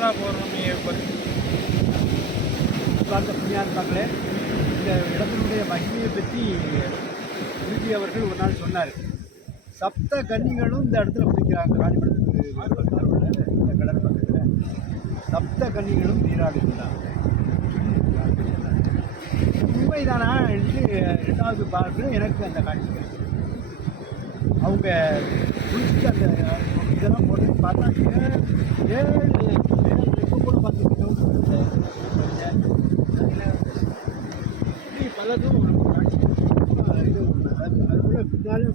சித்ரா பௌர்ணமியை பற்றி பார்த்த புண்ணியாத்மாக்களே இந்த இடத்தினுடைய மகிமையை பற்றி குருஜி அவர்கள் ஒரு நாள் சொன்னார். சப்த கன்னிகளும் இந்த இடத்துல குளிக்கிறாங்க. ராணிபுரத்துக்கு பக்கத்தில் உள்ள இந்த கடல் பக்கத்தில். சப்த கன்னிகளும் நீராடுகிறாங்க உண்மைதானா என்று ரெண்டாவது பார்க்க எனக்கு அந்த காட்சி அவங்க குளிச்சுட்டு அந்த இதெல்லாம் போட்டு பார்த்தா ஏழு ஏழு ஏழு எப்போ கூட பார்த்துக்கிட்டோம் இப்படி பலதும் இது அது பின்னாலே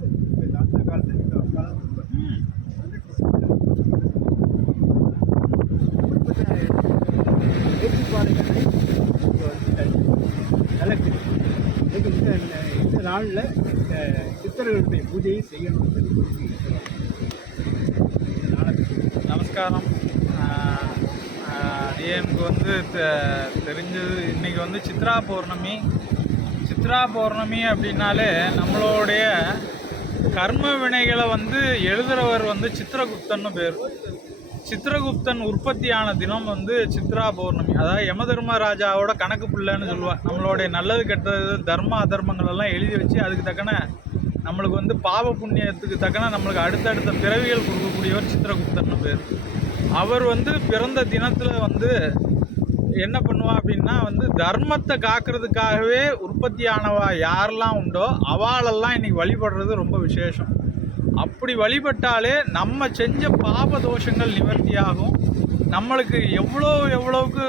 அந்த காலத்தில் இந்த ஏற்றுப்பாடுகளை இதுக்கு இந்த இந்த நாளில் இந்த சித்தர்களுடைய பூஜையை செய்யணும் நமஸ்காரம் எனக்கு வந்து தெரிஞ்சது. இன்னைக்கு வந்து சித்ரா பௌர்ணமி. சித்ரா பௌர்ணமி அப்படின்னாலே நம்மளுடைய கர்ம வினைகளை வந்து எழுதுறவர் வந்து சித்திரகுப்தன்னு பேர். சித்திரகுப்தன் உற்பத்தியான தினம் வந்து சித்ரா பௌர்ணமி. அதாவது யமதர்மராஜாவோட கணக்கு பிள்ளைன்னு சொல்லுவாள் நம்மளுடைய நல்லது கெட்டது தர்ம அதர்மங்கள் எல்லாம் எழுதி வச்சு அதுக்கு தக்கன நம்மளுக்கு வந்து பாவ புண்ணியத்துக்கு தக்கன நம்மளுக்கு அடுத்தடுத்த பிறவிகள் கொடுக்கக்கூடியவர் சித்திரகுப்தன் பேர். அவர் வந்து பிறந்த தினத்தில் வந்து என்ன பண்ணுவா அப்படின்னா வந்து தர்மத்தை காக்கிறதுக்காகவே உற்பத்தியானவா யாரெல்லாம் உண்டோ அவாளெல்லாம் இன்னைக்கு வழிபடுறது ரொம்ப விசேஷம். அப்படி வழிபட்டாலே நம்ம செஞ்ச பாப தோஷங்கள் நிவர்த்தியாகும். நம்மளுக்கு எவ்வளோ எவ்வளோவுக்கு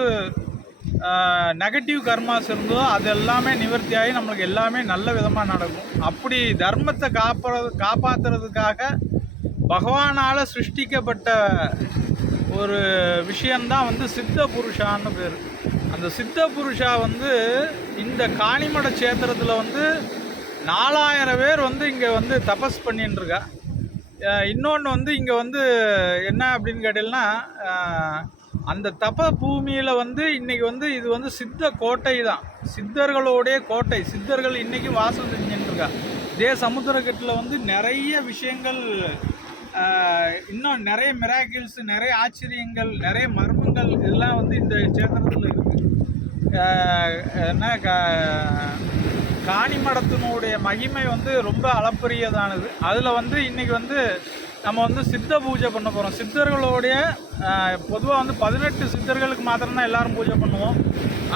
நெகட்டிவ் கர்மாஸ் இருந்தோ அது எல்லாமே நிவர்த்தியாகி நம்மளுக்கு எல்லாமே நல்ல விதமாக நடக்கும். அப்படி தர்மத்தை காப்பற காப்பாற்றுறதுக்காக பகவானால் சிருஷ்டிக்கப்பட்ட ஒரு விஷயந்தான் வந்து சித்த புருஷான்னு பேர். அந்த சித்த புருஷா வந்து இந்த காணிமட சேத்திரத்தில் வந்து நாலாயிரம் பேர் வந்து இங்கே வந்து தபஸ் பண்ணின்னு இருக்கா இன்னொன்று வந்து இங்கே வந்து என்ன அப்படின்னு கேட்டீங்கன்னா அந்த தப பூமியில் வந்து இன்றைக்கி வந்து இது வந்து சித்த கோட்டை தான் சித்தர்களுடைய கோட்டை. சித்தர்கள் இன்றைக்கும் வாசம் செஞ்சுட்டுருக்கா இதே சமுத்திரக்கட்டில் வந்து நிறைய விஷயங்கள் இன்னும் நிறைய மிராக்கிள்ஸ் நிறைய ஆச்சரியங்கள் நிறைய மர்மங்கள் இதெல்லாம் வந்து இந்த சேத்திரத்தில் இருக்குது என்ன காணி மடத்தினுடைய மகிமை வந்து ரொம்ப அளப்பரியதானது. அதில் வந்து இன்றைக்கி வந்து நம்ம வந்து சித்த பூஜை பண்ண போகிறோம் சித்தர்களுடைய பொதுவாக வந்து பதினெட்டு சித்தர்களுக்கு மாத்திரம்தான் எல்லாரும் பூஜை பண்ணுவோம்.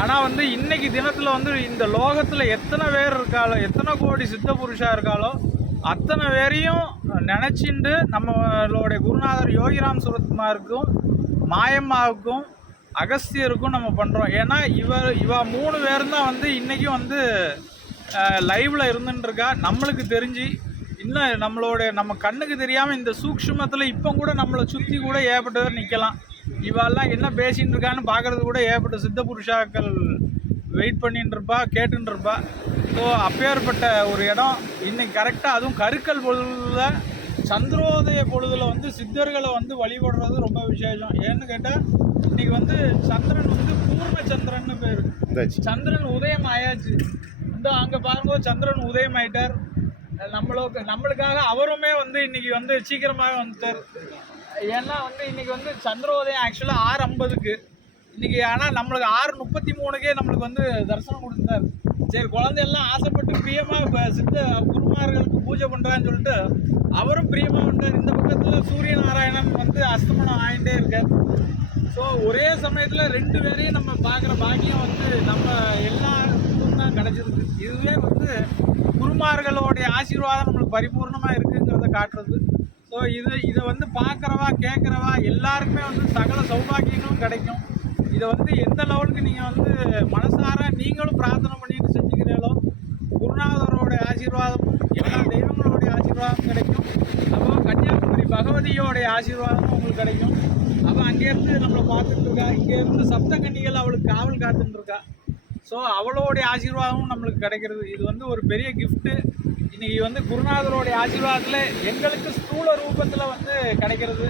ஆனால் வந்து இன்றைக்கி தினத்தில் வந்து இந்த லோகத்தில் எத்தனை பேர் இருக்காளோ எத்தனை கோடி சித்த புருஷாக இருக்காளோ அத்தனை பேரையும் நினச்சிண்டு நம்மளுடைய குருநாதர் யோகிராம் சுரத்குமாருக்கும் மாயம்மாவுக்கும் அகஸ்தியருக்கும் நம்ம பண்ணுறோம் ஏன்னா இவர் இவ மூணு பேரும் தான் வந்து இன்றைக்கும் வந்து லைவில் இருந்துட்டுருக்கா நம்மளுக்கு தெரிஞ்சு இன்னும் நம்மளோட நம்ம கண்ணுக்கு தெரியாமல் இந்த சூக்ஷ்மத்தில் இப்போ கூட நம்மளை சுற்றி கூட ஏற்பட்டவர் நிற்கலாம் இவெல்லாம் என்ன பேசின்னு இருக்கான்னு பார்க்குறது கூட ஏற்பட்ட சித்த புருஷாக்கள் வெயிட் பண்ணிட்டு இருப்பா கேட்டுன்னு இருப்பா ஸோ அப்பேற்பட்ட ஒரு இடம் இன்னைக்கு கரெக்டாக அதுவும் கருக்கல் பொழுதுல சந்திரோதய பொழுதுல வந்து சித்தர்களை வந்து வழிபடுறது ரொம்ப விசேஷம். ஏன்னு கேட்டால் இன்னைக்கு வந்து சந்திரன் வந்து பூர்ண சந்திரன்னு பேர் சந்திரன் உதயம் ஆயாச்சு. இந்த அங்கே பாரும்போது சந்திரன் உதயம் ஆயிட்டார். நம்மளுக்கு நம்மளுக்காக அவருமே வந்து இன்னைக்கு வந்து சீக்கிரமாக வந்துட்டார். ஏன்னா வந்து இன்னைக்கு வந்து சந்திரோதயம் ஆக்சுவலாக ஆறு ஐம்பதுக்கு. இன்னைக்கு ஆனால் நம்மளுக்கு ஆறு முப்பத்தி மூணுக்கே நம்மளுக்கு வந்து தரிசனம் கொடுத்தார் சரி குழந்தையெல்லாம் ஆசைப்பட்டு பிரியமாக இப்போ சித்த குருமார்களுக்கு பூஜை பண்ணுறான்னு சொல்லிட்டு அவரும் பிரியமாக வந்தார் இந்த பக்கத்தில் சூரிய நாராயணன் வந்து அஸ்தமனம் ஆகிட்டே இருக்கார். ஸோ ஒரே சமயத்தில் ரெண்டு பேரையும் நம்ம பார்க்குற பாக்கியம் வந்து நம்ம எல்லாருக்கும் தான் கிடச்சிருக்கு. இதுவே வந்து குருமார்களுடைய ஆசீர்வாதம் நம்மளுக்கு பரிபூர்ணமாக இருக்குங்கிறத காட்டுறது. ஸோ இது இதை வந்து பார்க்குறவா கேட்குறவா எல்லாருக்குமே வந்து சகல சௌபாகியங்களும் கிடைக்கும். இதை வந்து எந்த லெவலுக்கு நீங்கள் வந்து மனசார நீங்களும் பிரார்த்தனை பண்ணிட்டு செஞ்சுக்கிறீங்களோ குருநாதரோட ஆசீர்வாதமும் எல்லா தெய்வங்களுடைய ஆசீர்வாதமும் கிடைக்கும். அப்போ கன்னியாகுமரி பகவதியோடைய ஆசீர்வாதமும் உங்களுக்கு கிடைக்கும். அப்போ அங்கேருந்து நம்மளை பார்த்துட்டு இருக்கா இங்கேருந்து சப்த கன்னிகள் அவளுக்கு காவல் காத்துட்டு இருக்கா. ஸோ அவளோடைய ஆசீர்வாதமும் நம்மளுக்கு கிடைக்கிறது. இது வந்து ஒரு பெரிய கிஃப்ட்டு இன்னைக்கு வந்து குருநாதரோடைய ஆசீர்வாதத்தில் எங்களுக்கு ஸ்தூல ரூபத்தில் வந்து கிடைக்கிறது.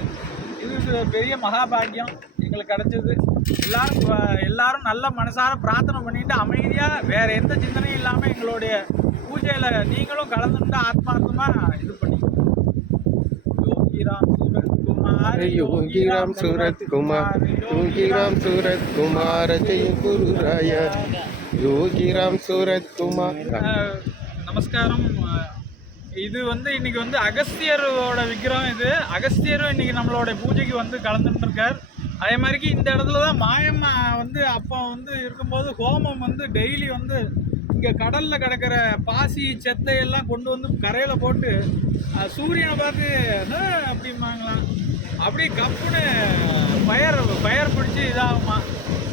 இது பெரிய மகாபாகியம் எங்களுக்கு கிடைச்சது. எல்லாரும் எல்லாரும் நல்ல மனசார பிரார்த்தனை பண்ணிட்டு அமைதியாக வேற எந்த சிந்தனையும் இல்லாமல் எங்களுடைய பூஜையில் நீங்களும் கலந்துட்டு ஆத்மார்த்தமாக இது பண்ணிக்கணும் யோகி யோகிராம் சூரத்குமார் யோகிராம் சூரத் குமார் யோகிராம் சூரத் குமார் ஜெய குருராய யோகிராம் சூரத் குமார் நமஸ்காரம். இது வந்து இன்னைக்கு வந்து அகஸ்தியரோட விக்கிரகம் இது. அகஸ்தியரும் இன்னைக்கு நம்மளோட பூஜைக்கு வந்து கலந்துட்டு இருக்கார். அதே மாதிரிக்கு இந்த இடத்துல தான் மாயம்மா வந்து அப்போ வந்து இருக்கும்போது ஹோமம் வந்து டெய்லி வந்து இங்கே கடலில் கிடக்கிற பாசி செத்தையெல்லாம் கொண்டு வந்து கரையில் போட்டு சூரியனை பார்த்து "என்ன?" அப்படிம்பாங்களாம் அப்படி கப்புன்னு பயர் பயர் பிடிச்சி இதாகுமா.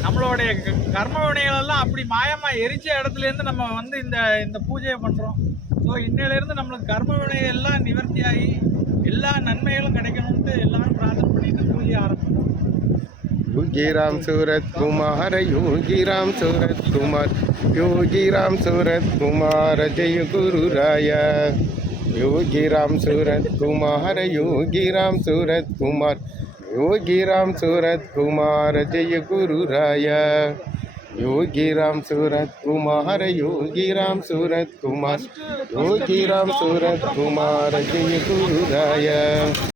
நம்மளுடைய க- கர்ம வினைகளெல்லாம் அப்படி மாயமாக எரிச்ச இடத்துலேருந்து நம்ம வந்து இந்த இந்த பூஜையை பண்ணுறோம் ஸோ இன்னையிலேருந்து நம்மளுக்கு கர்ம வினைகள்லாம் நிவர்த்தியாகி நிவர்த்தி ஆகி எல்லா நன்மைகளும் கிடைக்கணும்ட்டு எல்லாரும் பிரார்த்தனை பண்ணிட்டு பூஜை ஆரம்பிச்சோம் யோகிராம் சூரத் குமார யோகிராம் சூரத் குமார் யோகிராம் சூரத் குமார ஜெய குரு ராய. யோகிராம் சூரத் குமார யோகிராம் சூரத் குமார் யோகிராம் சூரத் குமார ஜெய குரு ராய. குருராய யோகிராம் சூரத் குமார யோகிராம் சூரத் குமார் யோகிராம் சூரத் குமார ஜெய குருராய